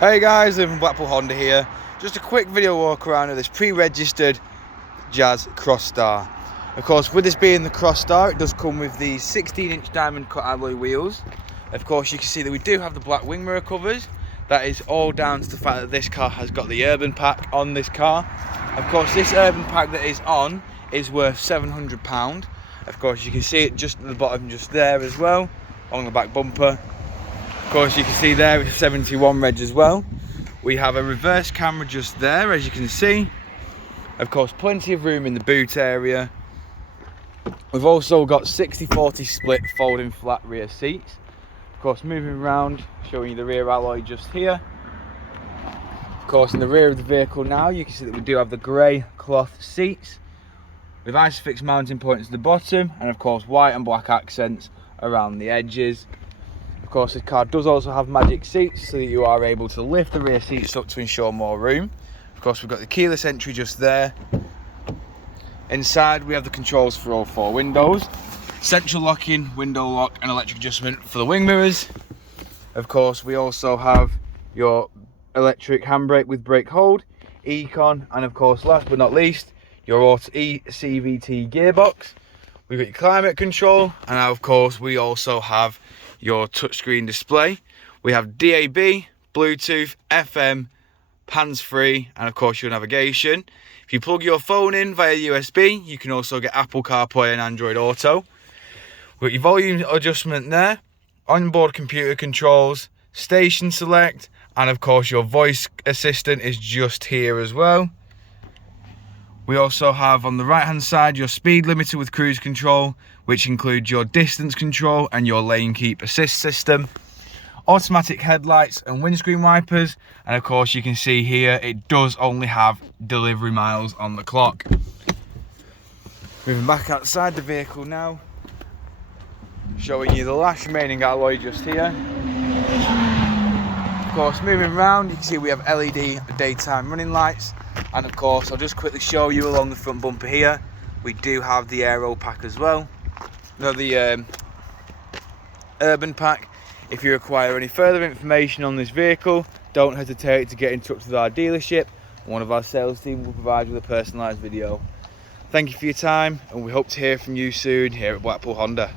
Hey guys, Lytham Blackpool Honda here. Just a quick video walk around of this pre-registered Jazz Crosstar. Of course, with this being the Crosstar, it does come with the 16-inch diamond cut alloy wheels. Of course, you can see that we do have the black wing mirror covers. That is all down to the fact that this car has got the urban pack on this car. Of course, this urban pack that is on is worth £700. Of course, you can see it just at the bottom, just there as well, on the back bumper. Of course, you can see there it's 71 reg as well. We have a reverse camera just there, as you can see. Of course, plenty of room in the boot area. We've also got 60-40 split folding flat rear seats. Of course, moving around, showing you the rear alloy just here. Of course, in the rear of the vehicle now, you can see that we do have the grey cloth seats with Aspheric mounting points at the bottom, and of course white and black accents around the edges. Of course, this car does also have magic seats, so that you are able to lift the rear seats up to ensure more room. Of course, we've got the keyless entry just there. Inside, we have the controls for all four windows. Central locking, window lock, and electric adjustment for the wing mirrors. Of course, we also have your electric handbrake with brake hold, Econ, and of course, last but not least, your auto CVT gearbox. We've got your climate control, and of course, we also have your touchscreen display. We have DAB, Bluetooth, FM, hands-free, and of course your navigation. If you plug your phone in via USB, you can also get Apple CarPlay and Android Auto. We've got your volume adjustment there, onboard computer controls, station select, and of course your voice assistant is just here as well. We also have on the right hand side your speed limiter with cruise control, which includes your distance control and your lane keep assist system. Automatic headlights and windscreen wipers, and of course you can see here it does only have delivery miles on the clock. Moving back outside the vehicle now, showing you the last remaining alloy just here. Of course, moving around, you can see we have LED daytime running lights. And of course, I'll just quickly show you along the front bumper here, we do have the aero pack as well. No, the urban pack. If you require any further information on this vehicle, don't hesitate to get in touch with our dealership. One of our sales team will provide you with a personalised video. Thank you for your time, and we hope to hear from you soon here at Blackpool Honda.